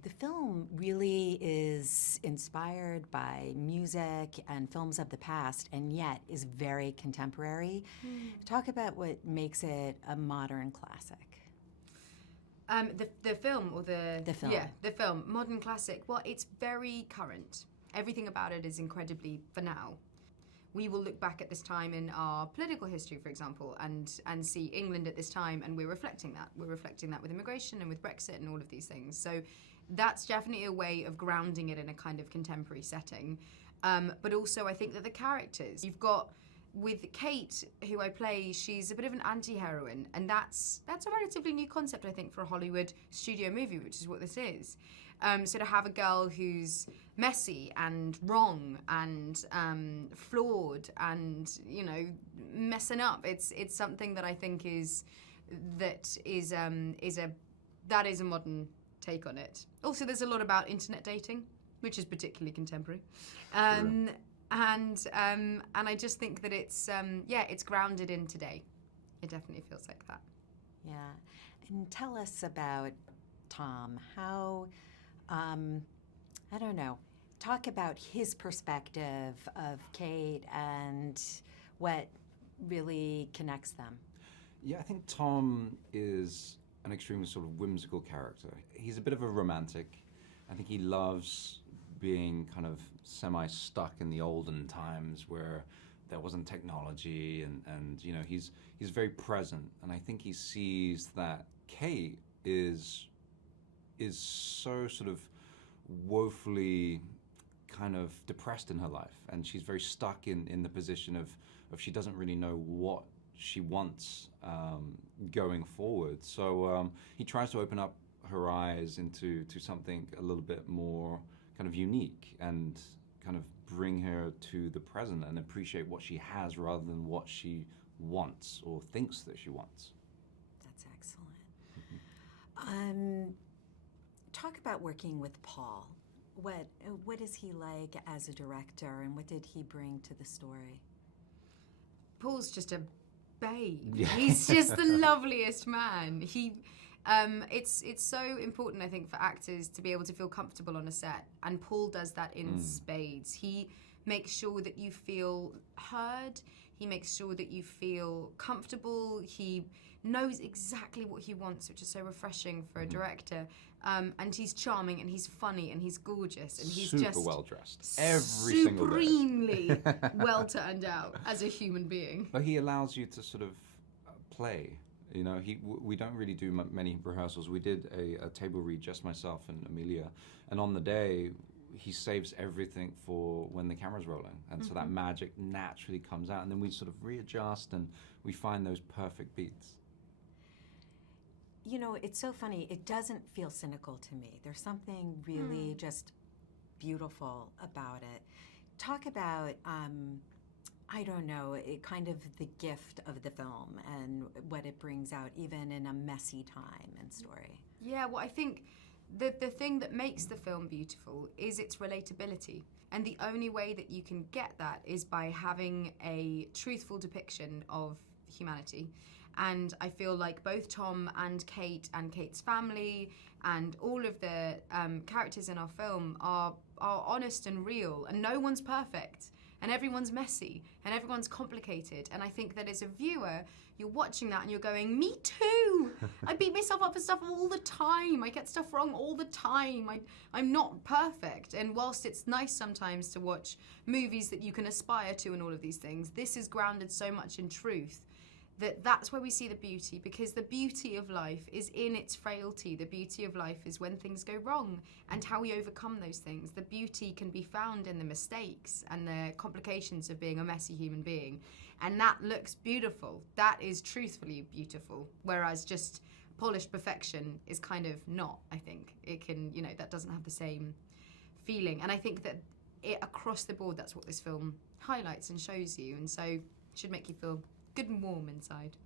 The film really is inspired by music and films of the past, and yet is very contemporary. Talk about what makes it a modern classic. The film or the film? Yeah, the film, modern classic. Well, it's very current. Everything about it is incredibly for now. We will look back at this time in our political history, for example, and see England at this time, and we're reflecting that. We're reflecting that with immigration and with Brexit and all of these things. So that's definitely a way of grounding it in a kind of contemporary setting. But also, I think that the characters, you've got with Kate, who I play, she's a bit of an anti-heroine, and that's a relatively new concept, I think, for a Hollywood studio movie, which is what this is. So to have a girl who's messy and wrong and flawed and, you know, messing up, it's something that I think is a modern take on it. Also, there's a lot about internet dating, which is particularly contemporary. And I just think that it's grounded in today. It definitely feels like that. Yeah, and tell us about Tom. How, I don't know, talk about his perspective of Kate and what really connects them. Yeah, I think Tom is an extremely sort of whimsical character. He's a bit of a romantic. I think he loves being kind of semi-stuck in the olden times where there wasn't technology, and you know, he's very present, and I think he sees that Kate is so sort of woefully kind of depressed in her life, and she's very stuck in the position of she doesn't really know what she wants going forward. So he tries to open up her eyes into something a little bit more kind of unique and kind of bring her to the present and appreciate what she has rather than what she wants or thinks that she wants. That's excellent. Talk about working with Paul. What is he like as a director, and what did he bring to the story? Paul's just a babe. Yeah. He's just the loveliest man. It's so important, I think, for actors to be able to feel comfortable on a set, and Paul does that in spades. He makes sure that you feel heard. He makes sure that you feel comfortable. He knows exactly what he wants, which is so refreshing for a director. And he's charming, and he's funny, and he's gorgeous, and he's super just well dressed every single day. Supremely well turned out as a human being. But he allows you to sort of play. You know, we don't really do many rehearsals. We did a table read, just myself and Emilia, and on the day, he saves everything for when the camera's rolling, and so that magic naturally comes out, and then we sort of readjust and we find those perfect beats. You know, it's so funny. It doesn't feel cynical to me. There's something really just beautiful about it. Talk about, I don't know, kind of the gift of the film and what it brings out, even in a messy time and story. Yeah, well, I think the thing that makes the film beautiful is its relatability. And the only way that you can get that is by having a truthful depiction of humanity. And I feel like both Tom and Kate's family and all of the characters in our film are honest and real, and no one's perfect, and everyone's messy, and everyone's complicated. And I think that as a viewer, you're watching that and you're going, me too! I beat myself up for stuff all the time. I get stuff wrong all the time. I'm not perfect. And whilst it's nice sometimes to watch movies that you can aspire to and all of these things, this is grounded so much in truth that's where we see the beauty, because the beauty of life is in its frailty. The beauty of life is when things go wrong and how we overcome those things. The beauty can be found in the mistakes and the complications of being a messy human being. And that looks beautiful. That is truthfully beautiful. Whereas just polished perfection is kind of not, I think. It can, you know, that doesn't have the same feeling. And I think that across the board, that's what this film highlights and shows you, and so should make you feel good and warm inside.